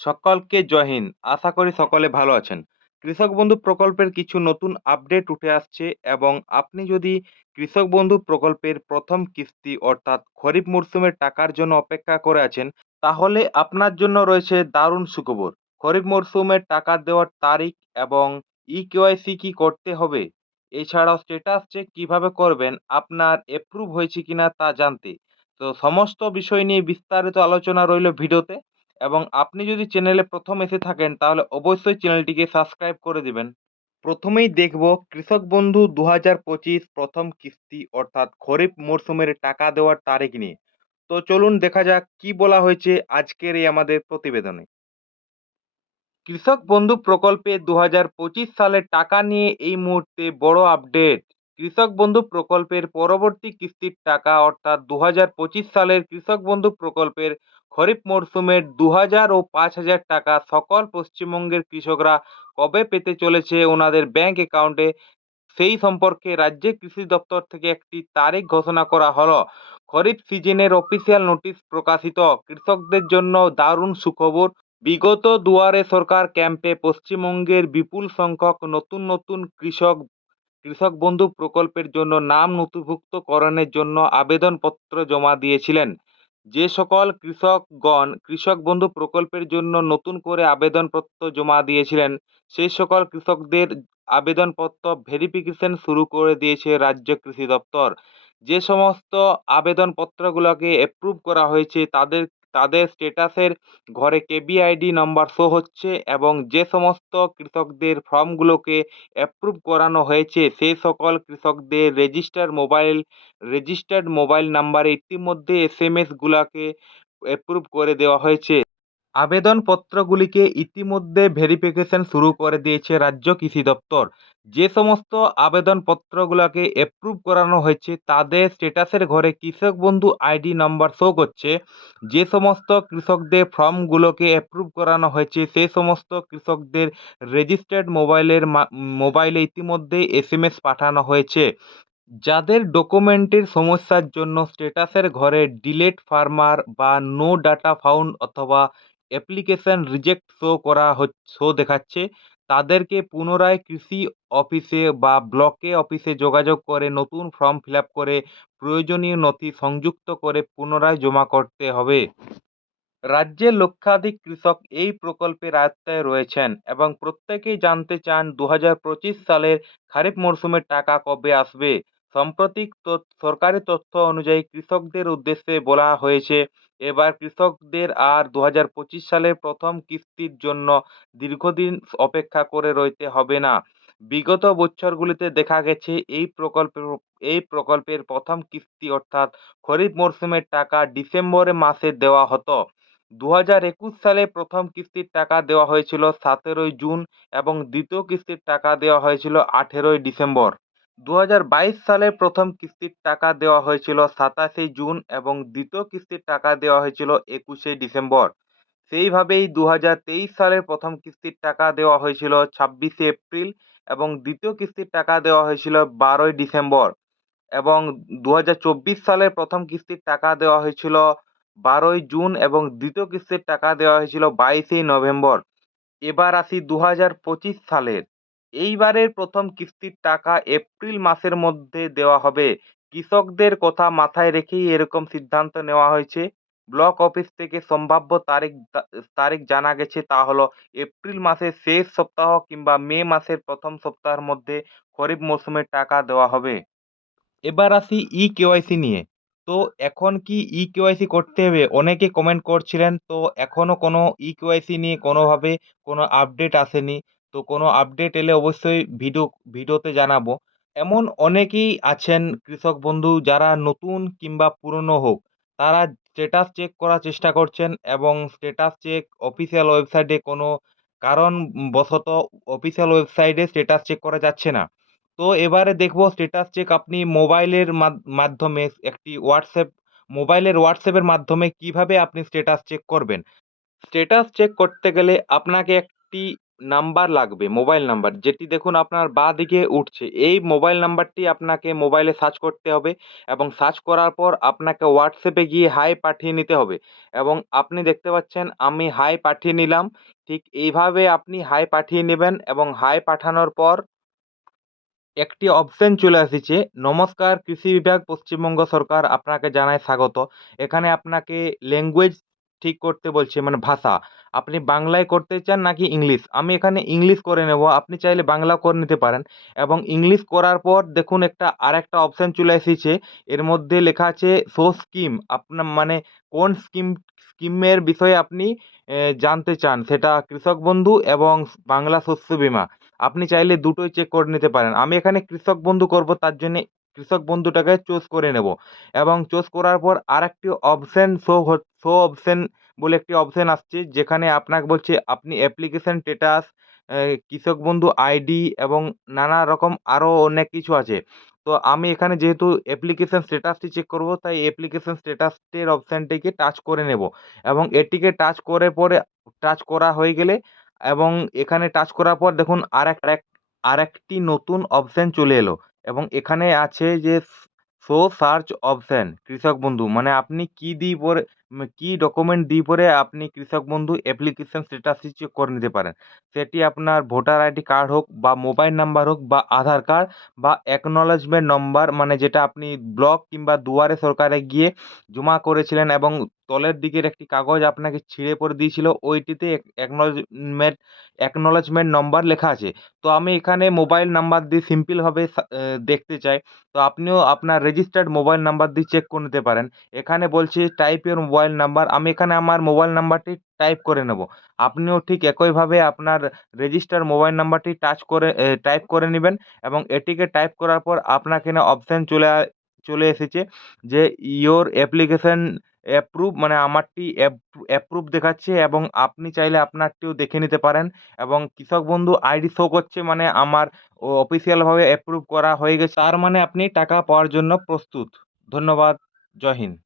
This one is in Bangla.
সকলকে জয় আশা করি সকলে ভালো আছেন। কৃষক বন্ধু প্রকল্পের কিছু নতুন আপডেট উঠে আসছে এবং আপনি যদি কৃষক বন্ধু প্রকল্পের প্রথম কিস্তি অর্থাৎ খরিফ মরশুমের টাকার জন্য অপেক্ষা করে আছেন, তাহলে আপনার জন্য রয়েছে দারুণ সুখবর। খরিফ মরশুমের টাকা দেওয়ার তারিখ এবং ই কেওয়াইসি কি করতে হবে? এছাড়াও স্টেটাস চেক কীভাবে করবেন? আপনার অ্যাপ্রুভ হয়েছে কিনা তা জানতে। তো সমস্ত বিষয় নিয়ে বিস্তারিত আলোচনা রইল ভিডিওতে। এবং আপনি যদি চ্যানেলে প্রথম এসে থাকেন, তাহলে অবশ্যই চ্যানেলটিকে সাবস্ক্রাইব করে দিবেন। প্রথমেই দেখব কৃষক বন্ধু দু হাজার পঁচিশ প্রথম কিস্তি অর্থাৎ খরিফ মরশুমের টাকা দেওয়ার তারিখ নিয়ে। তো চলুন দেখা যাক কি বলা হয়েছে আজকের এই আমাদের প্রতিবেদনে। কৃষক বন্ধু প্রকল্পে দু সালের টাকা নিয়ে এই মুহূর্তে বড় আপডেট কৃষক বন্ধু প্রকল্পের পরবর্তী কিস্তির টাকা অর্থাৎ দু হাজার পঁচিশ সালের কৃষক বন্ধু প্রকল্পের খরিফ মরশুমের দু হাজার ও পাঁচ হাজার টাকা সকল পশ্চিমবঙ্গের কৃষকরা কবে পেতে চলেছে ওনাদের ব্যাংক অ্যাকাউন্টে, সেই সম্পর্কে রাজ্যে কৃষি দপ্তর থেকে একটি তারিখ ঘোষণা করা হলো। খরিফ সিজনের অফিসিয়াল নোটিশ প্রকাশিত। কৃষকদের জন্য দারুণ সুখবর। বিগত দুয়ারে সরকার ক্যাম্পে পশ্চিমবঙ্গের বিপুল সংখ্যক নতুন নতুন কৃষক কৃষক বন্ধু প্রকল্পের জন্য নাম নথিভুক্তকরণের জন্য আবেদনপত্র জমা দিয়েছিলেন। যে সকল কৃষকগণ, কৃষক বন্ধু প্রকল্পের জন্য নতুন করে আবেদনপত্র জমা দিয়েছিলেন, সেই সকল কৃষকদের আবেদনপত্র ভেরিফিকেশন শুরু করে দিয়েছে রাজ্য কৃষি দপ্তর। যে সমস্ত আবেদনপত্রগুলোকে অ্যাপ্রুভ করা হয়েছে, তাদের তাদের স্টেটাসের ঘরে কেবিআইডি নাম্বার শো হচ্ছে এবং যে সমস্ত কৃষকদের ফর্মগুলোকে অ্যাপ্রুভ করানো হয়েছে, সেই সকল কৃষকদের রেজিস্টার মোবাইল রেজিস্টার্ড মোবাইল নাম্বারে ইতিমধ্যে এস এম এসগুলোকে অ্যাপ্রুভ করে দেওয়া হয়েছে। আবেদনপত্রগুলিকে ইতিমধ্যে ভেরিফিকেশন শুরু করে দিয়েছে রাজ্য কৃষি দপ্তর। যে সমস্ত আবেদনপত্রগুলোকে অ্যাপ্রুভ করানো হয়েছে, তাদের স্ট্যাটাসের ঘরে কৃষক বন্ধু আইডি নাম্বার শো করছে। যে সমস্ত কৃষকদের ফর্মগুলোকে অ্যাপ্রুভ করানো হয়েছে সেই সমস্ত কৃষকদের রেজিস্টার্ড মোবাইলের মোবাইলে ইতিমধ্যে এস এম এস পাঠানো হয়েছে। যাদের ডকুমেন্টের সমস্যার জন্য স্ট্যাটাসের ঘরে ডিলেট ফার্মার বা নো ডাটা ফাউন্ড অথবা অ্যাপ্লিকেশন রিজেক্ট শো করা শো দেখাচ্ছে। তাদেরকে পুনরায় কৃষি অফিসে বা ব্লকে অফিসে যোগাযোগ করে নতুন ফর্ম ফিল আপ করে প্রয়োজনীয় নথি সংযুক্ত করে পুনরায় জমা করতে হবে। রাজ্যের লক্ষাধিক কৃষক এই প্রকল্পের আওতায় রয়েছেন এবং প্রত্যেকেই জানতে চান দু হাজার পঁচিশ সালের খারিফ মরশুমের টাকা কবে আসবে। সাম্প্রতিক সরকারি তথ্য অনুযায়ী কৃষকদের উদ্দেশ্যে বলা হয়েছে, এবার কৃষকদের আর দু পঁচিশ সালের প্রথম কিস্তির জন্য দীর্ঘদিন অপেক্ষা করে রইতে হবে না। বিগত বছরগুলিতে দেখা গেছে এই প্রকল্পের এই প্রকল্পের প্রথম কিস্তি অর্থাৎ খরিফ মরশুমের টাকা ডিসেম্বরে মাসে দেওয়া হতো। দু হাজার একুশ সালে প্রথম কিস্তির টাকা দেওয়া হয়েছিল সতেরোই জুন এবং দ্বিতীয় কিস্তির টাকা দেওয়া হয়েছিল আঠেরোই ডিসেম্বর। দু হাজার বাইশ সালে প্রথম কিস্তির টাকা দেওয়া হয়েছিল সাতাশে জুন এবং দ্বিতীয় কিস্তির টাকা দেওয়া হয়েছিল একুশে ডিসেম্বর। সেইভাবেই দু হাজার তেইশ সালের প্রথম কিস্তির টাকা দেওয়া হয়েছিল ছাব্বিশে এপ্রিল এবং দ্বিতীয় কিস্তির টাকা দেওয়া হয়েছিল বারোই ডিসেম্বর এবং দু হাজার চব্বিশ সালের প্রথম কিস্তির টাকা দেওয়া হয়েছিল বারোই জুন এবং দ্বিতীয় কিস্তির টাকা দেওয়া হয়েছিল বাইশে নভেম্বর। এবার আসি দু হাজার পঁচিশ সালের। এইবারের প্রথম কিস্তির টাকা এপ্রিল মাসের মধ্যে দেওয়া হবে। কৃষকদের কথা মাথায় রেখেই এরকম সিদ্ধান্ত নেওয়া হয়েছে। ব্লক অফিস থেকে সম্ভাব্য তারিখ তারিখ জানা গেছে তা হলো এপ্রিল মাসের শেষ সপ্তাহ কিংবা মে মাসের প্রথম সপ্তাহের মধ্যে খরিফ মরশুমের টাকা দেওয়া হবে। এবার আসি ই কেওয়াইসি নিয়ে। তো এখন কি ই কেওয়াইসি করতে হবে? অনেকে কমেন্ট করছিলেন, তো এখনও কোনো ই কেওয়াইসি নিয়ে কোনোভাবে কোনো আপডেট আসেনি। তো কোনো আপডেট এলে অবশ্যই ভিডিও ভিডিওতে জানাব। এমন অনেকেই আছেন কৃষক বন্ধু যারা নতুন কিংবা পুরনো হোক, তারা স্ট্যাটাস চেক করার চেষ্টা করছেন এবং স্ট্যাটাস চেক অফিসিয়াল ওয়েবসাইটে কোনো কারণবশত অফিসিয়াল ওয়েবসাইটে স্ট্যাটাস চেক করা যাচ্ছে না। তো এবারে দেখব স্ট্যাটাস চেক আপনি মোবাইলের মাধ্যমে একটি হোয়াটসঅ্যাপ মোবাইলের হোয়াটসঅ্যাপের মাধ্যমে কীভাবে আপনি স্ট্যাটাস চেক করবেন? স্ট্যাটাস চেক করতে গেলে আপনাকে একটি নাম্বার লাগবে, মোবাইল নাম্বার। যেটি দেখুন আপনার বাঁ দিকে উঠছে, এই মোবাইল নাম্বারটি আপনাকে মোবাইলে সার্চ করতে হবে এবং সার্চ করার পর আপনাকে হোয়াটসঅ্যাপে গিয়ে হাই পাঠিয়ে নিতে হবে এবং আপনি দেখতে পাচ্ছেন আমি হাই পাঠিয়ে নিলাম। ঠিক এইভাবে আপনি হাই পাঠিয়ে নেবেন এবং হাই পাঠানোর পর একটি অপশন চলে এসেছে নমস্কার কৃষি বিভাগ, পশ্চিমবঙ্গ সরকার আপনাকে জানায় স্বাগত। এখানে আপনাকে ল্যাঙ্গুয়েজ ঠিক করতে বলছে মানে ভাষা। আপনি বাংলায় করতে চান নাকি ইংলিশ? আমি এখানে ইংলিশ করে নেব, আপনি চাইলে বাংলা করে নিতে পারেন। এবং ইংলিশ করার পর দেখুন একটা আর একটা অপশান চলে এসেছে, এর মধ্যে লেখা আছে শো স্কিম আপনার মানে কোন স্কিম স্কিমের বিষয়ে আপনি জানতে চান? সেটা কৃষক বন্ধু এবং বাংলা শস্য বীমা। আপনি চাইলে দুটোই চেক করে নিতে পারেন। আমি এখানে কৃষক বন্ধু করব, তার জন্যে কৃষক বন্ধুটাকে চুজ করে নেব। এবং চুজ করার পর আরেকটি অপশান শো শো অপশন বলে একটি অপশান আসছে, যেখানে আপনাকে বলছে, আপনি অ্যাপ্লিকেশন স্ট্যাটাস কৃষক বন্ধু আইডি এবং নানা রকম আরও অনেক কিছু আছে। তো আমি এখানে যেহেতু অ্যাপ্লিকেশন স্ট্যাটাসটি চেক করব, তাই অ্যাপ্লিকেশন স্ট্যাটাসটির অপশানটিকে টাচ করে নেব। এবং এটিকে টাচ করে পরে টাচ করা হয়ে গেলে এবং এখানে টাচ করার পর দেখুন, আরেক আরেক, আরেকটি নতুন অপশান চলে এলো। এবং এখানে আছে যে শো সার্চ অপশন কৃষক বন্ধু। মানে আপনি কী দিয়ে পরে কী ডকুমেন্ট দিয়ে পরে আপনি কৃষক বন্ধু অ্যাপ্লিকেশন স্ট্যাটাসটি চেক করে নিতে পারেন। সেটি আপনার ভোটার আইডি কার্ড হোক বা মোবাইল নাম্বার হোক বা আধার কার্ড বা অ্যাকনলেজমেন্ট নম্বর মানে যেটা আপনি ব্লক কিংবা দুয়ারে সরকারে গিয়ে জমা করেছিলেন এবং তলের দিকের একটি কাগজ আপনাকে ছিঁড়ে পড়ে দিয়েছিল, ওইটিতে অ্যাকনলেজমেন্ট অ্যাকনলেজমেন্ট নম্বর লেখা আছে। তো আমি এখানে মোবাইল নাম্বার দিয়ে সিম্পলভাবে দেখতে চাই। তো আপনিও আপনার রেজিস্টার্ড মোবাইল নাম্বার দিয়ে চেক করে নিতে পারেন। এখানে বলছে টাইপ ইউর মোবাইল নাম্বার আমি এখানে আমার মোবাইল নাম্বারটি টাইপ করে নেব। আপনিও ঠিক একইভাবে আপনার রেজিস্টার মোবাইল নাম্বারটি টাচ করে টাইপ করে নেবেন এবং এটিকে টাইপ করার পর আপনার এখানে অপশান চলে চলে এসেছে যে ইয়োর অ্যাপ্লিকেশান অ্যাপ্রুভ মানে আমারটি অ্যাপ্রুভ দেখাচ্ছে এবং আপনি চাইলে আপনারটিও দেখে নিতে পারেন এবং কৃষক বন্ধু আইডি শো করছে মানে আমার অফিসিয়ালভাবে অ্যাপ্রুভ করা হয়ে গেছে। তার মানে আপনি টাকা পাওয়ার জন্য প্রস্তুত। ধন্যবাদ। জয় হিন্দ।